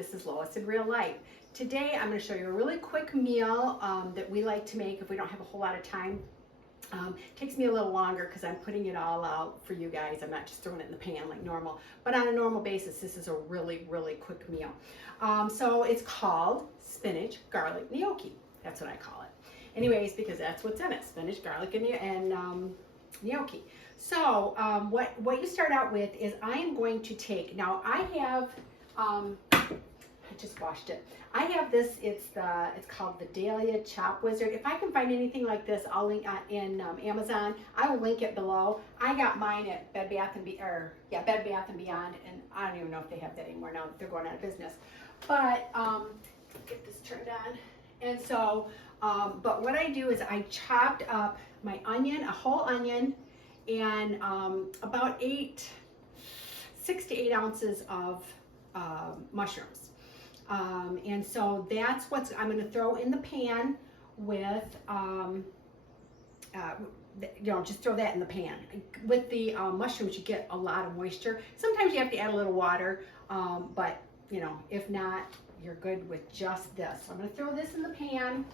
This is Lois in Real Life. Today I'm going to show you a really quick meal that we like to make if we don't have a whole lot of time. It takes me a little longer because I'm putting it all out for you guys. I'm not just throwing it in the pan like normal. But on a normal basis, this is a really, really quick meal. So it's called spinach garlic gnocchi. That's what I call it. Anyways, because that's what's in it, spinach, garlic, and gnocchi. So what you start out with is I am going to take, now I have, I just washed it. I have this, it's called the Dahlia Chop Wizard. If I can find anything like this, I'll link in Amazon. I will link it below. I got mine at Bed Bath and Beyond, and I don't even know if they have that anymore now that they're going out of business. But get this turned on. And so, but what I do is I chopped up my onion, a whole onion, and about 6 to 8 ounces of mushrooms. And so that's what I'm going to throw in the pan with, just throw that in the pan. With the mushrooms, you get a lot of moisture. Sometimes you have to add a little water, but if not, you're good with just this. So I'm going to throw this in the pan,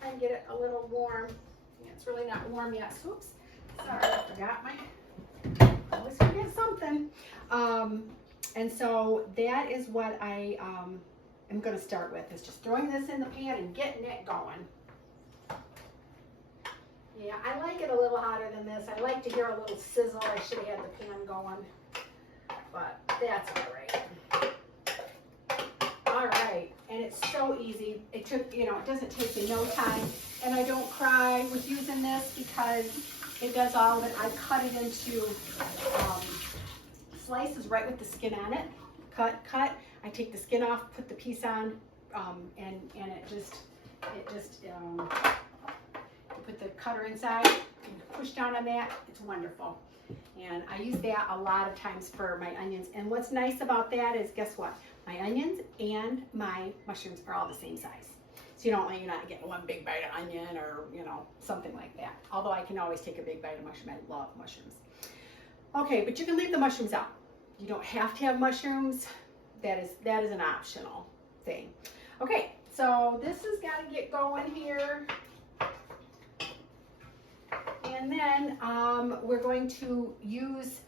try and get it a little warm. Yeah, it's really not warm yet. Oops. Sorry, I forgot I always forget something. And so that is what I am going to start with, is just throwing this in the pan and getting it going. Yeah, I like it a little hotter than this. I like to hear a little sizzle. I should have had the pan going, but that's all right. All right, and it's so easy. It took, it doesn't take me no time, and I don't cry with using this because it does all of it. I cut it into slices right with the skin on it. Cut. I take the skin off, put the piece on, and it just you put the cutter inside, and push down on that. It's wonderful. And I use that a lot of times for my onions. And what's nice about that is, guess what? My onions and my mushrooms are all the same size. So you're not getting one big bite of onion or, something like that. Although I can always take a big bite of mushroom. I love mushrooms. Okay, but you can leave the mushrooms out. You don't have to have mushrooms. That is an optional thing. Okay, so this has got to get going here. And then we're going to use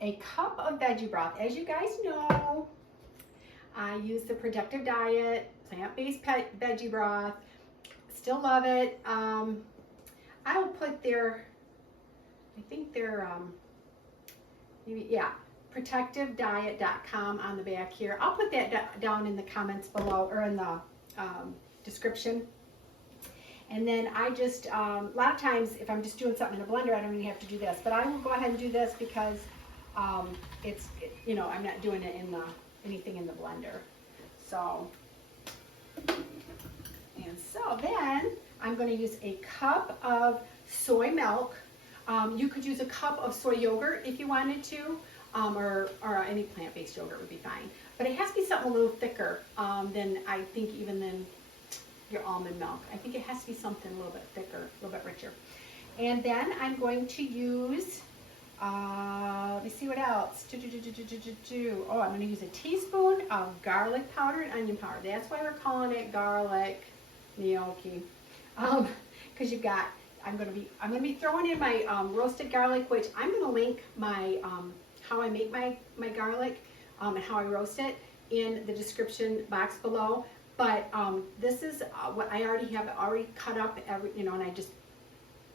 a cup of veggie broth. As you guys know, I use the Productive Diet, plant-based veggie broth. Still love it. I will put their, I think they're, protectivediet.com on the back here. I'll put that down in the comments below, or in the description. And then I just, a lot of times if I'm just doing something in a blender, I don't even have to do this. But I will go ahead and do this because I'm not doing it in anything in the blender. So, then I'm going to use a cup of soy milk. You could use a cup of soy yogurt if you wanted to, or any plant-based yogurt would be fine. But it has to be something a little thicker than, I think, even than your almond milk. I think it has to be something a little bit thicker, a little bit richer. And then I'm going to use, let me see what else. Oh, I'm going to use a teaspoon of garlic powder and onion powder. That's why we're calling it garlic gnocchi. Because I'm going to be throwing in my roasted garlic, which I'm going to link my how I make my garlic and how I roast it in the description box below. But this is what I already have cut up, and I just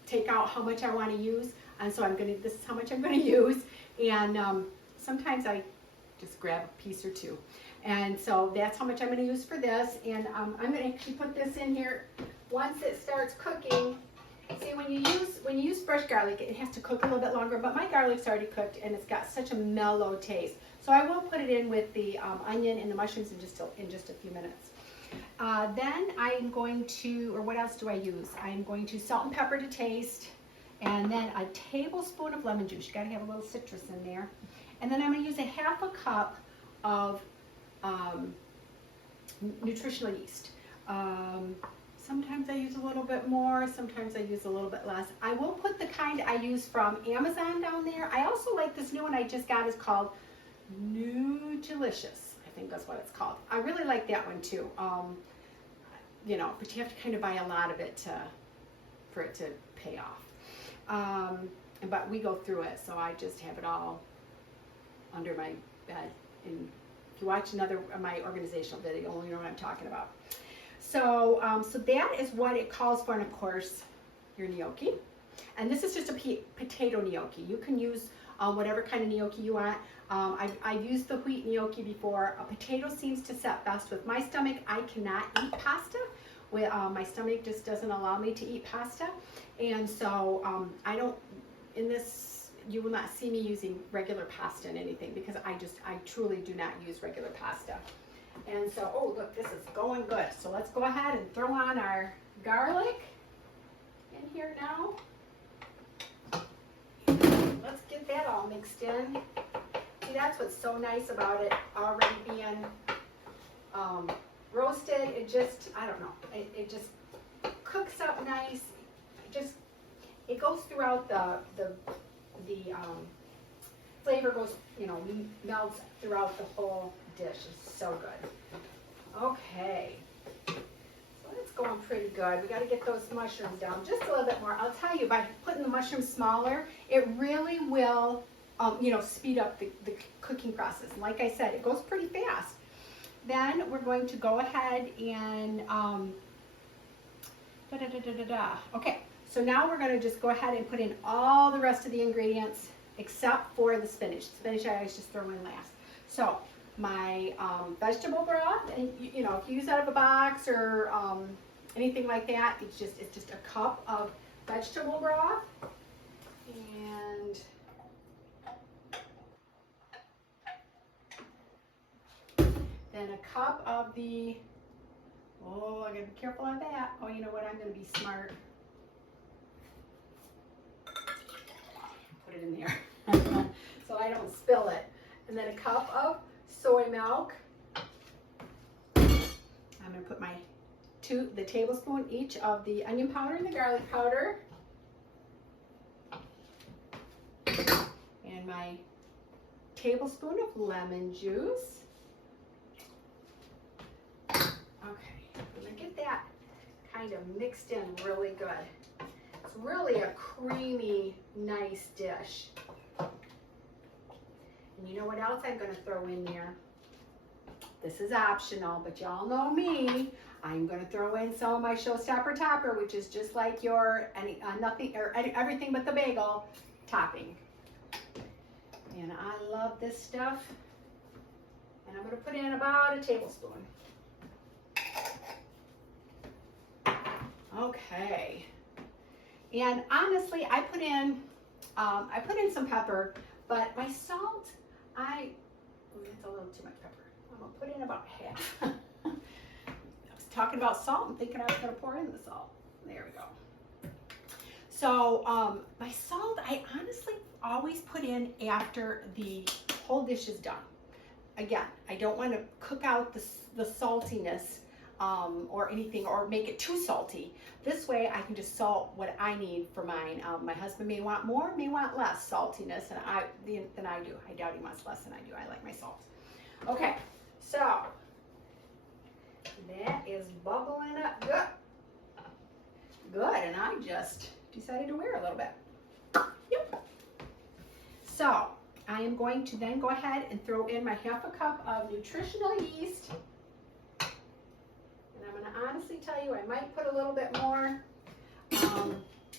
take out how much I want to use. And so this is how much I'm going to use. And sometimes I just grab a piece or two. And so that's how much I'm going to use for this. And I'm going to actually put this in here once it starts cooking. See, when you use fresh garlic, it has to cook a little bit longer, but my garlic's already cooked and it's got such a mellow taste. So I will put it in with the onion and the mushrooms in just a few minutes. Then I'm going to, or what else do I use? I'm going to salt and pepper to taste, and then a tablespoon of lemon juice. You got to have a little citrus in there. And then I'm going to use a half a cup of nutritional yeast. Sometimes I use a little bit more, sometimes I use a little bit less. I will put the kind I use from Amazon down there. I also like this new one I just got. It's called Nutritious. I think that's what it's called. I really like that one too. You know, but you have to kind of buy a lot of it for it to pay off. But we go through it, so I just have it all under my bed. And if you watch another of my organizational video, you'll know what I'm talking about. So, so that is what it calls for, and of course, your gnocchi. And this is just a potato gnocchi. You can use whatever kind of gnocchi you want. I've used the wheat gnocchi before. A potato seems to set best with my stomach. I cannot eat pasta. My stomach just doesn't allow me to eat pasta. And so I don't, in this, you will not see me using regular pasta in anything because I truly do not use regular pasta. And so, oh look, this is going good. So let's go ahead and throw on our garlic in here now. Let's get that all mixed in. See, that's what's so nice about it already being roasted. It just, I don't know, it just cooks up nice. It goes throughout the flavor goes, you know, melts throughout the whole dish. It's so good. Okay, so it's going pretty good. We got to get those mushrooms down just a little bit more. I'll tell you, by putting the mushrooms smaller, it really will, you know, speed up the cooking process. And like I said, it goes pretty fast. Then we're going to go ahead and okay. So now we're going to just go ahead and put in all the rest of the ingredients except for the spinach. Spinach I always just throw in last. So my vegetable broth, and you know, if you use out of a box or anything like that, it's just a cup of vegetable broth, and then a cup of the, oh, I gotta be careful on that. Oh, you know what? I'm gonna be smart. Put it in there so I don't spill it. And then a cup of soy milk. I'm going to put the tablespoon each of the onion powder and the garlic powder. And my tablespoon of lemon juice. Okay, I'm going to get that kind of mixed in really good. It's really a creamy, nice dish. And you know what else I'm going to throw in there? This is optional, but y'all know me. I'm going to throw in some of my showstopper topper, which is just like your everything but the bagel topping. And I love this stuff. And I'm going to put in about a tablespoon. Okay. And honestly, I put in some pepper, but my salt, that's a little too much pepper. I'm gonna put in about half. I was talking about salt and thinking I was gonna pour in the salt. There we go. So my salt, I honestly always put in after the whole dish is done. Again, I don't want to cook out the saltiness or anything, or make it too salty. This way I can just salt what I need for mine. My husband may want more, may want less saltiness than I do. I doubt he wants less than I do. I like my salt. Okay, so that is bubbling up good. Good, and I just decided to wear a little bit. Yep. So I am going to then go ahead and throw in my half a cup of nutritional yeast. I'm going to honestly tell you, I might put a little bit more.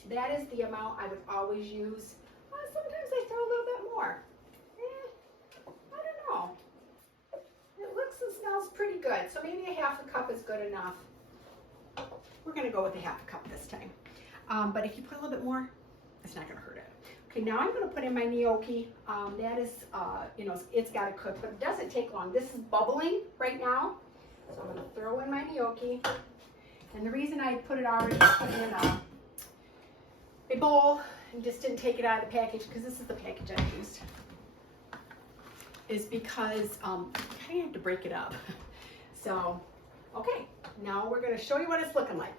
That is the amount I would always use. Sometimes I throw a little bit more. I don't know. It looks and smells pretty good. So maybe a half a cup is good enough. We're going to go with a half a cup this time. But if you put a little bit more, it's not going to hurt it. Okay, now I'm going to put in my gnocchi. That is, you know, it's got to cook, but it doesn't take long. This is bubbling right now. So I'm going to throw in my gnocchi. And the reason I put it already put in a bowl and just didn't take it out of the package, because this is the package I used, is because I kind of have to break it up. So, okay, now we're going to show you what it's looking like.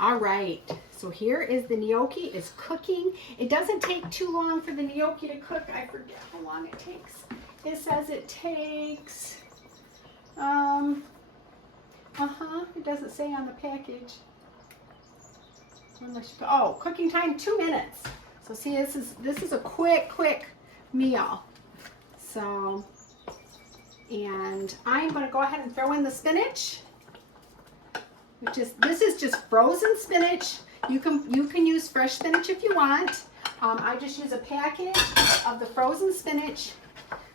All right, so here is the gnocchi. It's cooking. It doesn't take too long for the gnocchi to cook. I forget how long it takes. It says it takes, it doesn't say on the package. Oh, cooking time 2 minutes. So see, this is a quick meal. So, and I'm going to go ahead and throw in the spinach, this is just frozen spinach. You can use fresh spinach if you want. I just use a package of the frozen spinach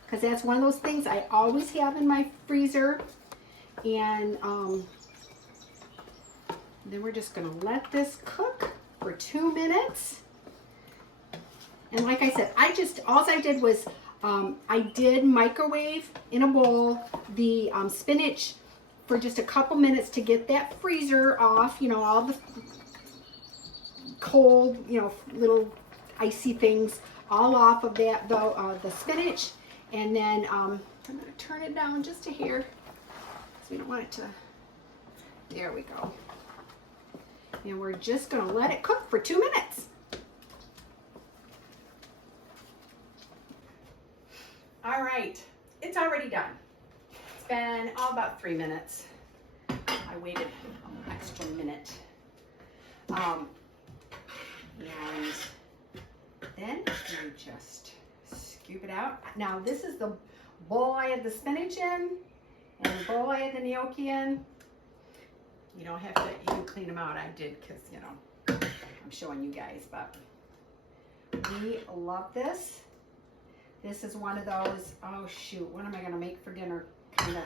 because that's one of those things I always have in my freezer. And then we're just going to let this cook for 2 minutes. And like I said, all I did was I did microwave in a bowl the spinach for just a couple minutes to get that freezer off, you know, all the cold, you know, little icy things all off of that, the spinach. And then I'm going to turn it down just a hair, so we don't want it to, there we go. And we're just going to let it cook for 2 minutes. All right, it's already done. It's been all about 3 minutes. I waited an extra minute. And then we just scoop it out. Now this is the bowl I had the spinach in and the bowl I had the gnocchi in. You don't have to even clean them out. I did because, you know, I'm showing you guys, but we love this. This is one of those, oh shoot, what am I gonna make for dinner kind of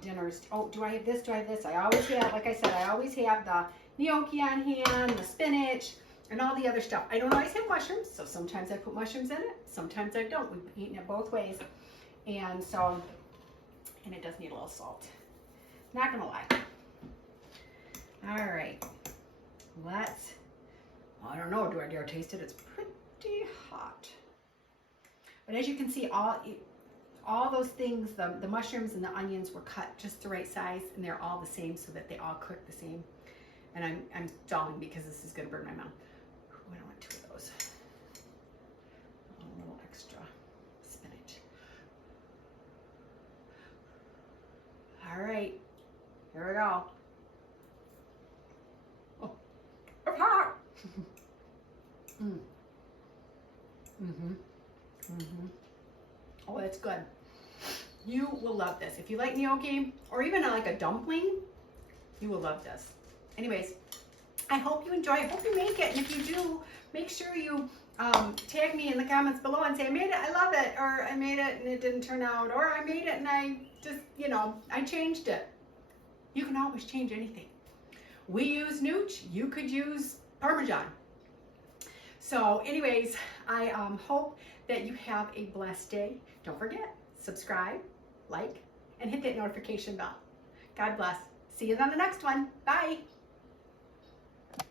dinners? Oh, do I have this? Do I have this? I always have, like I said, I always have the gnocchi on hand, the spinach, and all the other stuff. I don't always have mushrooms, so sometimes I put mushrooms in it, sometimes I don't. We've eaten it both ways. And so, and it does need a little salt. Not gonna lie. All right, let's, I don't know, do I dare taste it? It's pretty hot. But as you can see, all those things, the mushrooms and the onions were cut just the right size, and they're all the same so that they all cook the same. And I'm stalling because this is gonna burn my mouth. Ooh, I don't want 2 of those. A little extra spinach. All right, here we go. Oh, it's hot. Oh, that's good. You will love this. If you like gnocchi or even like a dumpling, you will love this. Anyways, I hope you enjoy. I hope you make it. And if you do, make sure you tag me in the comments below and say, I made it, I love it, or I made it and it didn't turn out, or I made it and I just, you know, I changed it. You can always change anything. We use nooch. You could use Parmesan. So anyways, I hope that you have a blessed day. Don't forget, subscribe, like, and hit that notification bell. God bless. See you on the next one. Bye.